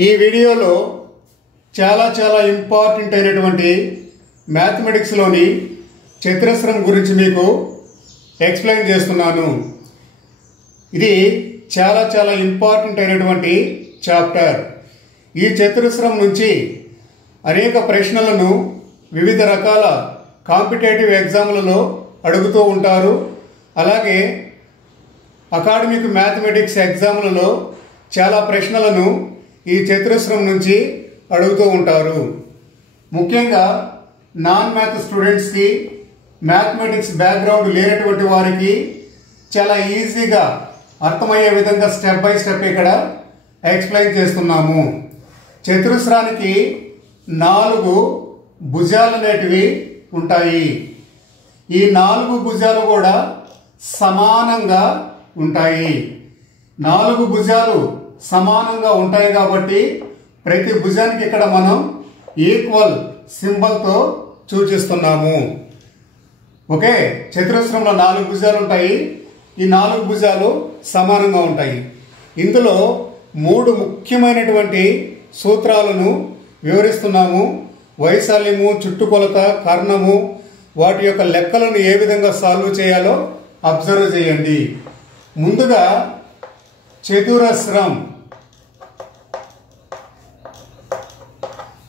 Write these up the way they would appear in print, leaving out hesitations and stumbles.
ఈ వీడియోలో చాలా ఇంపార్టెంట్ అయినటువంటి మ్యాథమెటిక్స్ లోని చతురస్రం గురించి మీకు ఎక్స్ప్లెయిన్ చేస్తున్నాను. ఇది చాలా ఇంపార్టెంట్ అయినటువంటి చాప్టర్. ఈ చతురస్రం నుంచి అనేక ప్రశ్నలను వివిధ రకాల కాంపిటేటివ్ ఎగ్జామ్లలో అడుగుతూ ఉంటారు. అలాగే అకాడమిక్ మ్యాథమెటిక్స్ ఎగ్జామ్లలో చాలా ప్రశ్నలను ఈ చతురస్రం నుంచి అడుగుతూ ఉంటారు. ముఖ్యంగా నాన్ మ్యాథ్ స్టూడెంట్స్కి, మ్యాథమెటిక్స్ బ్యాక్గ్రౌండ్ లేనటువంటి వారికి చాలా ఈజీగా అర్థమయ్యే విధంగా స్టెప్ బై స్టెప్ ఇక్కడ ఎక్స్ప్లెయిన్ చేస్తున్నాము. చతురస్రానికి 4 భుజాలు అనేటివి ఉంటాయి. ఈ 4 భుజాలు కూడా సమానంగా ఉంటాయి. 4 భుజాలు సమానంగా ఉంటాయి కాబట్టి ప్రతి భుజానికి ఇక్కడ మనం ఈక్వల్ సింబల్తో సూచిస్తున్నాము. ఓకే, చతురస్రంలో 4 భుజాలు ఉంటాయి. ఈ 4 భుజాలు సమానంగా ఉంటాయి. ఇందులో 3 ముఖ్యమైనటువంటి సూత్రాలను వివరిస్తున్నాము. వైశాల్యము, చుట్టుకొలత, కర్ణము, వాటి యొక్క లెక్కలను ఏ విధంగా సాల్వ్ చేయాలో అబ్జర్వ్ చేయండి. ముందుగా చతురస్రం.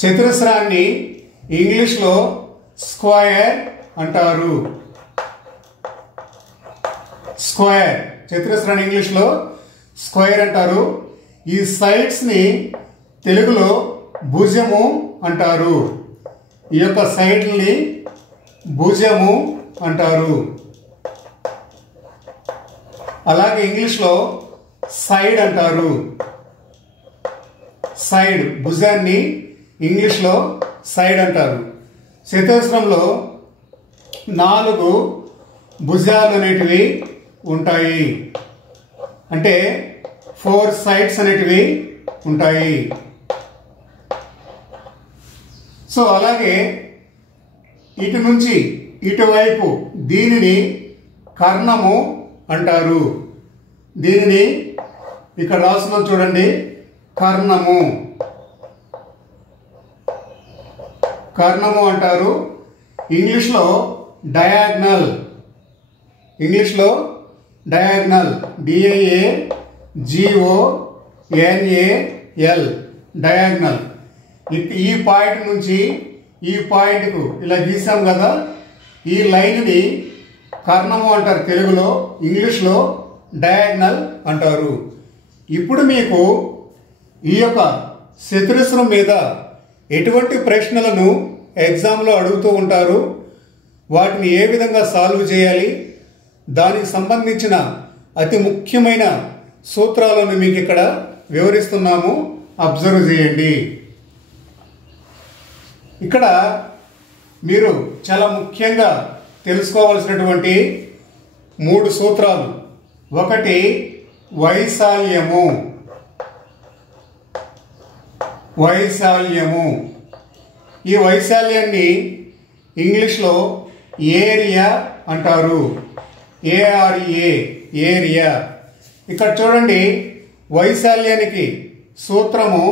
చతురస్రాన్ని ఇంగ్లీష్లో స్క్వేర్ అంటారు. స్క్వేర్, చతురస్రాన్ని ఇంగ్లీష్లో స్క్వేర్ అంటారు. ఈ సైడ్స్ ని తెలుగులో భుజము అంటారు. ఈ యొక్క సైడ్ని భుజము అంటారు. అలాగే ఇంగ్లీష్లో సైడ్ అంటారు. సైడ్, భుజాన్ని ఇంగ్లీష్లో సైడ్ అంటారు. చతురస్రంలో 4 భుజాలు అనేటివి ఉంటాయి. అంటే 4 సైడ్స్ అనేటివి ఉంటాయి. సో అలాగే ఇటు నుంచి ఇటువైపు దీనిని కర్ణము అంటారు. దీనిని ఇక్కడ రాస్తున్నాం చూడండి, కర్ణము. కర్ణము అంటారు. ఇంగ్లీష్లో డయాగ్నల్. ఇంగ్లీష్లో డయాగ్నల్, DIAGONAL, డయాగ్నల్. ఈ పాయింట్ నుంచి ఈ పాయింట్కు ఇలా గీసాం కదా, ఈ లైన్ని కర్ణము అంటారు తెలుగులో, ఇంగ్లీష్లో డయాగ్నల్ అంటారు. ఇప్పుడు మీకు ఈ యొక్క చతురస్రం మీద ఎటువంటి ప్రశ్నలను ఎగ్జామ్లో అడుగుతూ ఉంటారు, వాటిని ఏ విధంగా సాల్వ్ చేయాలి, దానికి సంబంధించిన అతి ముఖ్యమైన సూత్రాలను మీకు ఇక్కడ వివరిస్తున్నాము. అబ్జర్వ్ చేయండి. ఇక్కడ మీరు చాలా ముఖ్యంగా తెలుసుకోవాల్సినటువంటి 3 సూత్రాలు. ఒకటి వైశాల్యము. వైశాల్యము, ఈ వైశాల్యాన్ని ఇంగ్లీష్లో ఏరియా అంటారు. ARA, area. ఇక్కడ చూడండి, వైశాల్యానికి సూత్రము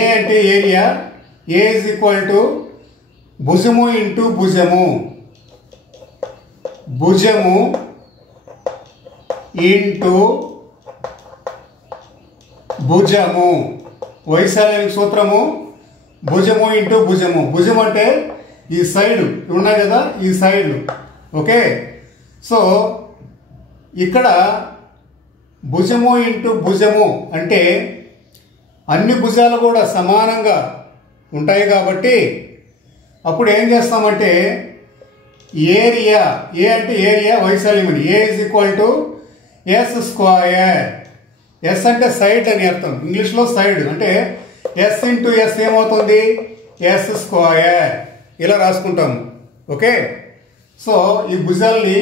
ఏ అంటే area, A is equal to భుజము ఇంటూ భుజము. భుజము ఇంటూ భుజము. వైశాల్యానికి సూత్రము భుజము ఇంటూ భుజము. భుజం అంటే ఈ సైడ్ ఉన్నాయి కదా, ఈ సైడ్. ఓకే, సో ఇక్కడ భుజము ఇంటూ భుజము అంటే అన్ని భుజాలు కూడా సమానంగా ఉంటాయి కాబట్టి అప్పుడు ఏం చేస్తామంటే ఏరియా, ఏ అంటే ఏరియా, వైశాల్యం అని, A is equal to S square. S అంటే సైడ్ అని అర్థం. ఇంగ్లీష్లో సైడ్ అంటే S ఇంటూ S ఏమవుతుంది, S స్క్వేర్. ఇలా రాసుకుంటాము. ఓకే, సో ఈ భుజాల్ని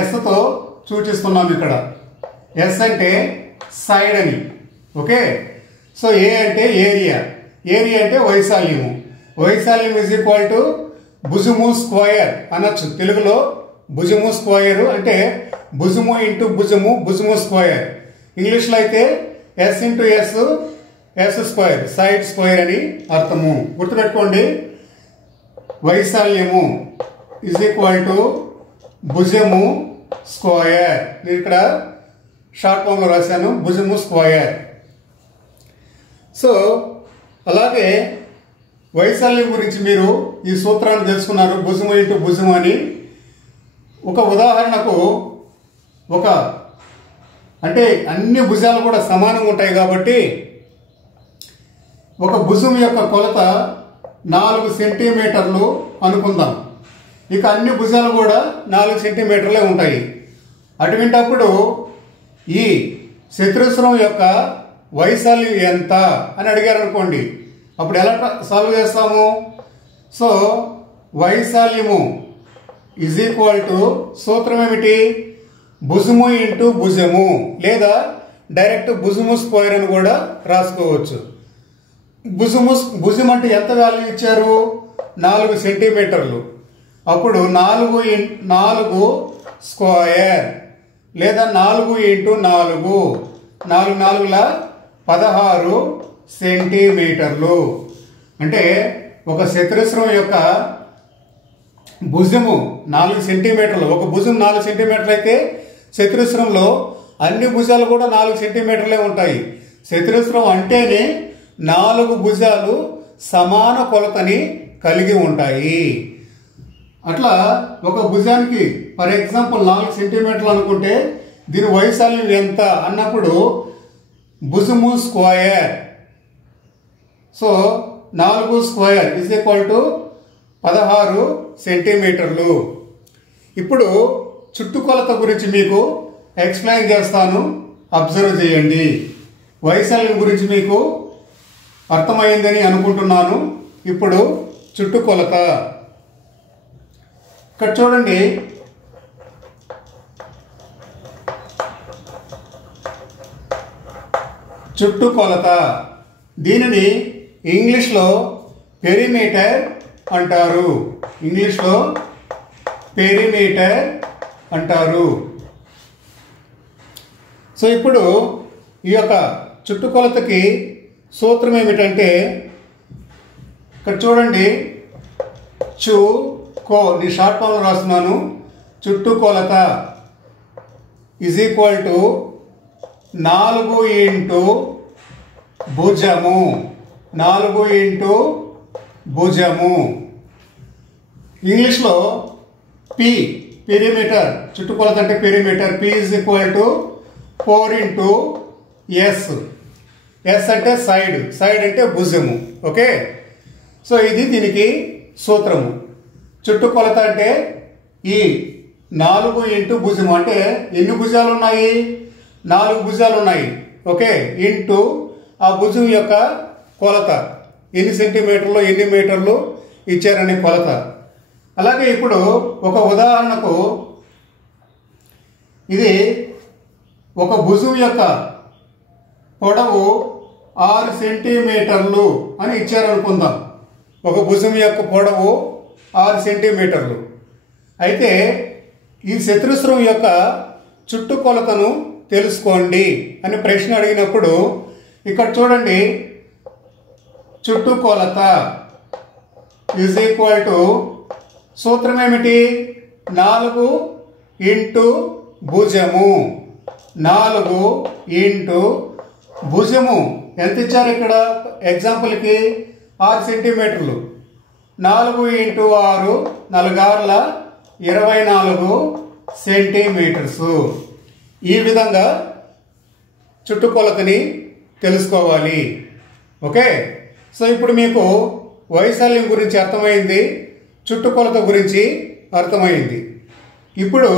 ఎస్తో సూచిస్తున్నాం ఇక్కడ. ఎస్ అంటే సైడ్ అని. ఓకే, సో ఏ అంటే ఏరియా, ఏరియా అంటే వైశాల్యము. వైశాల్యం ఈజ్ ఈక్వల్ టు భుజము స్క్వేర్ అనొచ్చు. తెలుగులో భుజము స్క్వేర్ అంటే భుజము ఇంటూ భుజము, భుజము స్క్వేర్. ఇంగ్లీష్లో అయితే S into S, S square side square అని అర్థము. గుర్తుపెట్టుకోండి, వైశాల్యము ఈజ్ ఈక్వల్ టు భుజము స్క్వేర్. నేను ఇక్కడ షార్ట్ ఫామ్లో రాశాను భుజము స్క్వేర్. సో అలాగే వైశాల్యం గురించి మీరు ఈ సూత్రాన్ని తెలుసుకున్నారు, భుజము ఇంటూ భుజము అని. ఒక ఉదాహరణకు అంటే అన్ని భుజాలు కూడా సమానంగా ఉంటాయి కాబట్టి ఒక భుజం యొక్క కొలత 4 సెంటీమీటర్లు అనుకుందాం. ఇక అన్ని భుజాలు కూడా 4 సెంటీమీటర్లే ఉంటాయి. అటువంటప్పుడు ఈ చతురస్రం యొక్క వైశాల్యం ఎంత అని అడిగారు అనుకోండి, అప్పుడు ఎలా సాల్వ్ చేస్తాము? సో వైశాల్యము ఈజ్ ఈక్వల్ టు సూత్రం ఏమిటి? భుజము ఇంటూ భుజము, లేదా డైరెక్ట్ భుజము స్క్వేర్ అని కూడా రాసుకోవచ్చు. భుజం అంటే ఎంత వాల్యూ ఇచ్చారు? 4 సెంటీమీటర్లు. అప్పుడు 4 స్క్వేర్ లేదా 4 ఇంటూ 4 4 4ల 16 సెంటీమీటర్లు. అంటే ఒక చతురస్రం యొక్క భుజము 4 సెంటీమీటర్లు. ఒక భుజం 4 సెంటీమీటర్లు అయితే చతురస్రంలో అన్ని భుజాలు కూడా 4 సెంటీమీటర్లే ఉంటాయి. చతురస్రం అంటేనే 4 భుజాలు సమాన కొలతని కలిగి ఉంటాయి. అట్లా ఒక భుజానికి ఫర్ ఎగ్జాంపుల్ 4 సెంటీమీటర్లు అనుకుంటే దీని వైశాల్యం ఎంత అన్నప్పుడు భుజము square. So 4 square is equal to 16 సెంటీమీటర్లు. ఇప్పుడు చుట్టుకొలత గురించి మీకు ఎక్స్ప్లెయిన్ చేస్తాను, అబ్జర్వ్ చేయండి. వైశాల్యం గురించి మీకు అర్థమైందని అనుకుంటున్నాను. ఇప్పుడు చుట్టుకొలత ఇక్కడ చూడండి. చుట్టుకొలత దీనిని ఇంగ్లీష్లో పెరిమీటర్ అంటారు. ఇంగ్లీష్లో పెరిమీటర్ అంటారు. సో ఇప్పుడు ఈ యొక్క చుట్టుకొలతకి సూత్రం ఏమిటంటే ఇక్కడ చూడండి, నీ షార్ట్ ఫామ్లో రాస్తున్నాను. చుట్టుకొలత ఈజ్ ఈక్వల్ టు 4 ఇంటూ భుజము. 4 ఇంటూ భుజము. ఇంగ్లీష్లో పెరిమీటర్, చుట్టుకొలత అంటే perimeter. P is equal to 4 into S. S అంటే సైడ్ అంటే భుజము. ఓకే, సో ఇది దీనికి సూత్రము. చుట్టుకొలత అంటే ఈ 4 ఇంటూ భుజము. అంటే ఎన్ని భుజాలు ఉన్నాయి? 4 భుజాలు ఉన్నాయి. ఓకే, ఇంటూ ఆ భుజం యొక్క కొలత ఎన్ని సెంటీమీటర్లు ఎన్ని మీటర్లు ఇచ్చారనే కొలత. అలాగే ఇప్పుడు ఒక ఉదాహరణకు ఇది ఒక భుజం యొక్క పొడవు 6 సెంటీమీటర్లు అని ఇచ్చారనుకుందాం. ఒక భుజం యొక్క పొడవు 6 సెంటీమీటర్లు అయితే ఈ చతురస్రం యొక్క చుట్టుకొలతను తెలుసుకోండి అని ప్రశ్న అడిగినప్పుడు ఇక్కడ చూడండి, చుట్టుకొలత ఈజ్ ఈక్వల్ టు సూత్రం ఏమిటి? 4 ఇంటూ భుజము. 4 ఇంటూ భుజము ఎంత ఇచ్చారు ఇక్కడ? ఎగ్జాంపుల్కి 6 సెంటీమీటర్లు. 4 ఇంటూ 6 4 24 సెంటీమీటర్స్. ఈ విధంగా చుట్టుకొలతని తెలుసుకోవాలి. ఓకే, సో ఇప్పుడు మీకు వైశాల్యం గురించి అర్థమైంది, చుట్టుకొలత గురించి అర్థమైంది. ఇప్పుడు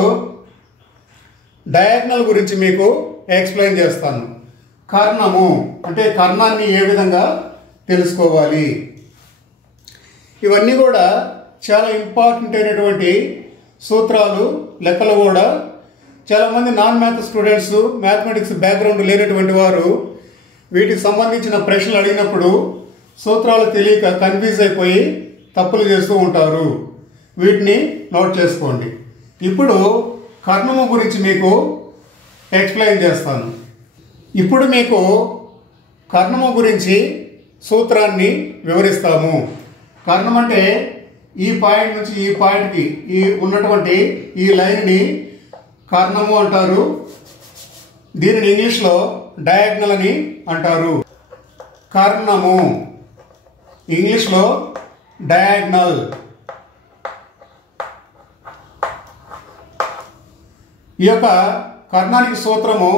డయాగ్నల్ గురించి మీకు ఎక్స్ప్లెయిన్ చేస్తాను. కర్ణము అంటే కర్ణాన్ని ఏ విధంగా తెలుసుకోవాలి, ఇవన్నీ కూడా చాలా ఇంపార్టెంట్ అయినటువంటి సూత్రాలు. లెక్కలు కూడా చాలామంది non math students, mathematics background లేనటువంటి వారు వీటికి సంబంధించిన ప్రశ్నలు అడిగినప్పుడు సూత్రాలు తెలియక కన్ఫ్యూజ్ అయిపోయి తప్పులు చేస్తూ ఉంటారు. వీటిని నోట్ చేసుకోండి. ఇప్పుడు కర్ణము గురించి మీకు ఎక్స్ప్లెయిన్ చేస్తాను. ఇప్పుడు మీకు కర్ణము గురించి సూత్రాన్ని వివరిస్తాము. కర్ణం అంటే ఈ పాయింట్ నుంచి ఈ పాయింట్కి ఈ ఉన్నటువంటి ఈ లైన్ని కర్ణము అంటారు. దీనిని ఇంగ్లీష్లో డయాగ్నల్ అని అంటారు. కర్ణము ఇంగ్లీష్లో డయాగ్నల్. ఈ యొక్క కర్ణానికి సూత్రము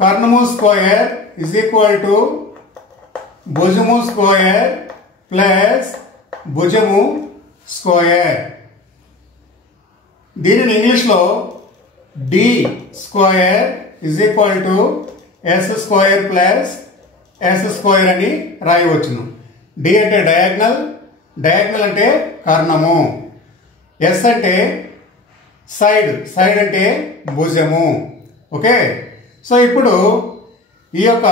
కర్ణము స్క్వేర్ ఇజ్ ఈక్వల్ టు భుజము స్క్వేర్ ప్లస్ భుజము స్క్వేర్. దీనిని ఇంగ్లీష్లో D square is equal to S square plus S square అని రాయవచ్చును. డి అంటే డయాగ్నల్, డయాగ్నల్ అంటే కర్ణము, ఎస్ అంటే సైడ్, సైడ్ అంటే భుజము. ఓకే, సో ఇప్పుడు ఈ యొక్క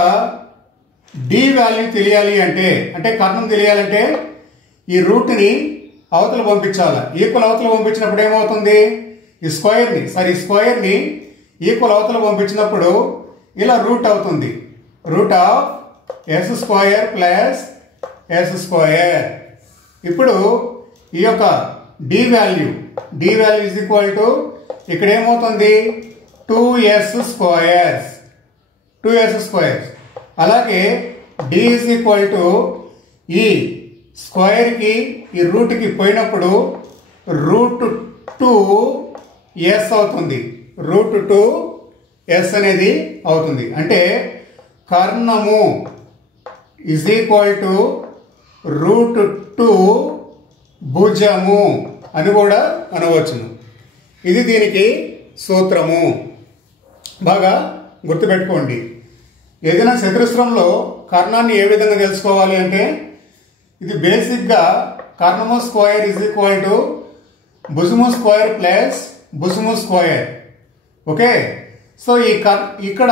డి వాల్యూ తెలియాలి అంటే కర్ణం తెలియాలంటే ఈ రూట్ని అవతల పంపించాలి. ఈక్వల్ అవతల పంపించినప్పుడు ఏమవుతుంది, ఈ స్క్వేర్ని ఈక్వల్ అవతల పంపించినప్పుడు ఇలా రూట్ అవుతుంది. Root of S square plus S square. ఇప్పుడు ఈ యొక్క D value is equal to ఇక్కడ ఏమవుతుంది 2s స్క్వేర్స్. అలాగే డి ఈజ్ ఈక్వల్ టు ఈ స్క్వేర్కి ఈ రూట్కి పోయినప్పుడు రూట్ 2s అవుతుంది. రూట్ 2s అనేది అవుతుంది. అంటే కర్ణము ఈజ్ ఈక్వల్ టు రూట్ 2 భుజము అని కూడా అనవచ్చును. ఇది దీనికి సూత్రము. బాగా గుర్తుపెట్టుకోండి. ఏదైనా చతురస్రంలో కర్ణాన్ని ఏ విధంగా తెలుసుకోవాలి అంటే ఇది బేసిక్గా కర్ణము స్క్వేర్ ఇజ్ ఈక్వల్ టు భుజము స్క్వేర్ ప్లస్ భుజము స్క్వేర్. ఓకే, సో ఇక్కడ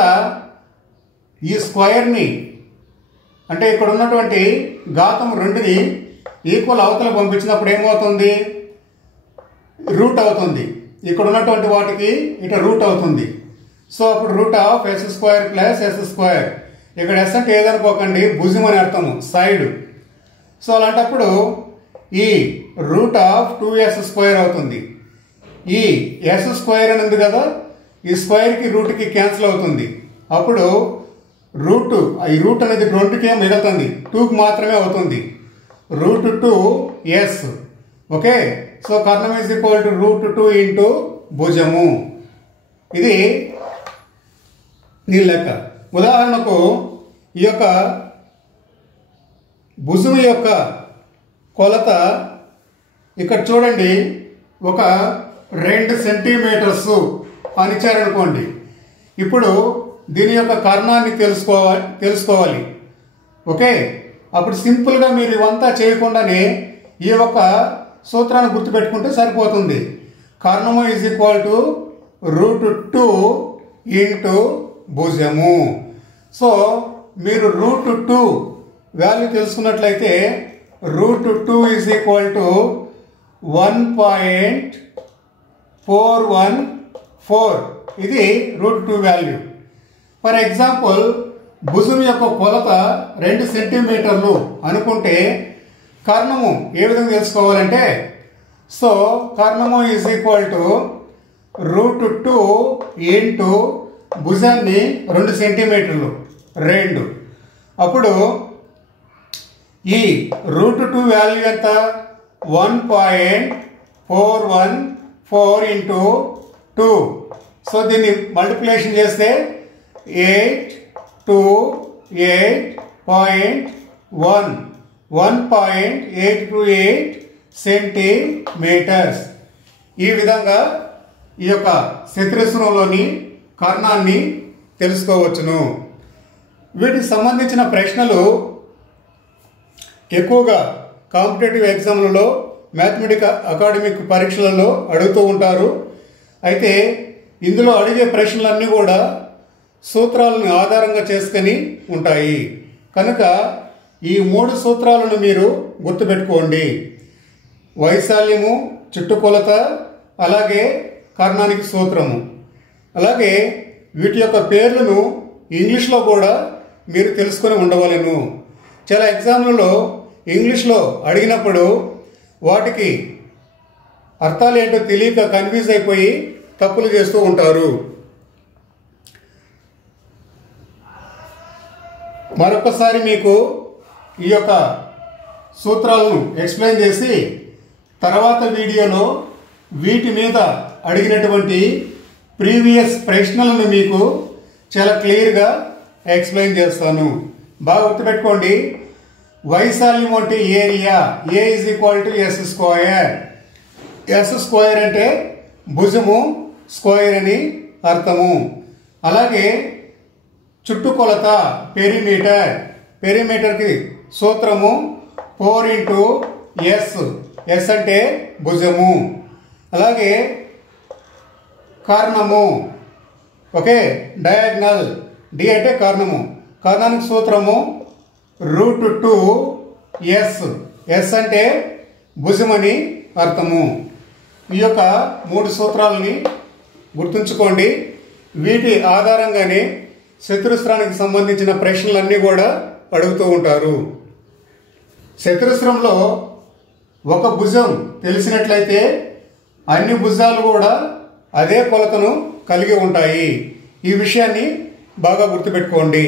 ఈ స్క్వేర్ని అంటే ఇక్కడ ఉన్నటువంటి ఘాతం 2ని ఈక్వల్ అవతల పంపించినప్పుడు ఏమవుతుంది, రూట్ అవుతుంది. ఇక్కడ ఉన్నటువంటి వాటికి ఇట రూట్ అవుతుంది. సో అప్పుడు root of S square plus S square. ఇక్కడ ఎస్ అంటే ఏదనుకోకండి, భుజం అని అర్థము, సైడ్. సో అలాంటప్పుడు ఈ రూట్ ఆఫ్ 2s స్క్వేర్ అవుతుంది. ఈ ఎస్ స్క్వేర్ అని ఉంది కదా, ఈ స్క్వేర్కి రూట్కి క్యాన్సిల్ అవుతుంది. అప్పుడు ఈ రూట్ అనేది 2కే మిగులుతుంది, 2కి మాత్రమే అవుతుంది. Root 2s. ఓకే, సో కర్ణం is equal to root 2 into భుజము. ఇది దీని లెక్క. ఉదాహరణకు ఈ యొక్క భుజము యొక్క కొలత ఇక్కడ చూడండి, ఒక 2 సెంటీమీటర్స్ అని ఇచ్చారనుకోండి. ఇప్పుడు దీని యొక్క కర్ణాన్ని తెలుసుకోవాలి. ఓకే, అప్పుడు సింపుల్గా మీరు ఇవంతా చేయకుండానే ఈ యొక్క సూత్రాన్ని గుర్తుపెట్టుకుంటే సరిపోతుంది. కర్ణము is equal to root 2 into భుజము. సో మీరు రూట్ 2 వాల్యూ తెలుసుకున్నట్లయితే రూట్ 2 ఈజ్ ఈక్వల్ టు 1.414. ఇది రూట్ 2 వాల్యూ. ఫర్ ఎగ్జాంపుల్ భుజం యొక్క కొలత 2 సెంటీమీటర్లు అనుకుంటే కర్ణము ఏ విధంగా తెలుసుకోవాలంటే, సో కర్ణము is equal to root 2 into భుజాన్ని 2 సెంటీమీటర్లు 2. అప్పుడు ఈ రూట్ 2 వాల్యూ ఎంత, 1.414 ఇంటూ 2. సో దీన్ని మల్టిప్లికేషన్ చేస్తే 1.828 సెంటీమీటర్స్. ఈ విధంగా ఈ యొక్క చతురస్రంలోని కర్ణాన్ని తెలుసుకోవచ్చును. వీటికి సంబంధించిన ప్రశ్నలు ఎక్కువగా కాంపిటేటివ్ ఎగ్జామ్లలో, మ్యాథమెటిక్స్ అకాడమిక్ పరీక్షలలో అడుగుతూ ఉంటారు. అయితే ఇందులో అడిగే ప్రశ్నలన్నీ కూడా సూత్రాలను ఆధారంగా చేసుకొని ఉంటాయి. కనుక ఈ 3 సూత్రాలను మీరు గుర్తుపెట్టుకోండి. వైశాల్యము, చుట్టుకొలత, అలాగే కర్ణానికి సూత్రము. అలాగే వీటి యొక్క పేర్లను ఇంగ్లీష్లో కూడా మీరు తెలుసుకొని ఉండవలెను. చాలా ఎగ్జామ్లలో ఇంగ్లీష్లో అడిగినప్పుడు వాటికి అర్థాలు ఏంటో తెలియక కన్ఫ్యూజ్ అయిపోయి తప్పులు చేస్తూ ఉంటారు. మరొకసారి మీకు ఈ యొక్క సూత్రాలను ఎక్స్ప్లెయిన్ చేసి తర్వాత వీడియోలో వీటి మీద అడిగినటువంటి ప్రీవియస్ ప్రశ్నలను మీకు చాలా క్లియర్గా ఎక్స్ప్లెయిన్ చేస్తాను. బాగా గుర్తుపెట్టుకోండి. వైశాల్యం అంటే area, A is equal to S square. S square అంటే భుజము, స్క్వేర్ అని అర్థము. అలాగే చుట్టుకొలత పెరిమీటర్, పెరిమీటర్కి సూత్రము 4 ఇంటూ ఎస్. ఎస్ అంటే భుజము. అలాగే కర్ణము, ఓకే, డయాగ్నల్, డి అంటే కర్ణము. కర్ణానికి సూత్రము √2 ఎస్. ఎస్ అంటే భుజమని అర్థము. ఈ యొక్క 3 సూత్రాలని గుర్తుంచుకోండి. వీటి ఆధారంగానే చతురస్రానికి సంబంధించిన ప్రశ్నలన్నీ కూడా అడుగుతూ ఉంటారు. చతురస్రంలో ఒక భుజం తెలిసినట్లయితే అన్ని భుజాలు కూడా అదే కొలతను కలిగి ఉంటాయి. ఈ విషయాన్ని బాగా గుర్తుపెట్టుకోండి.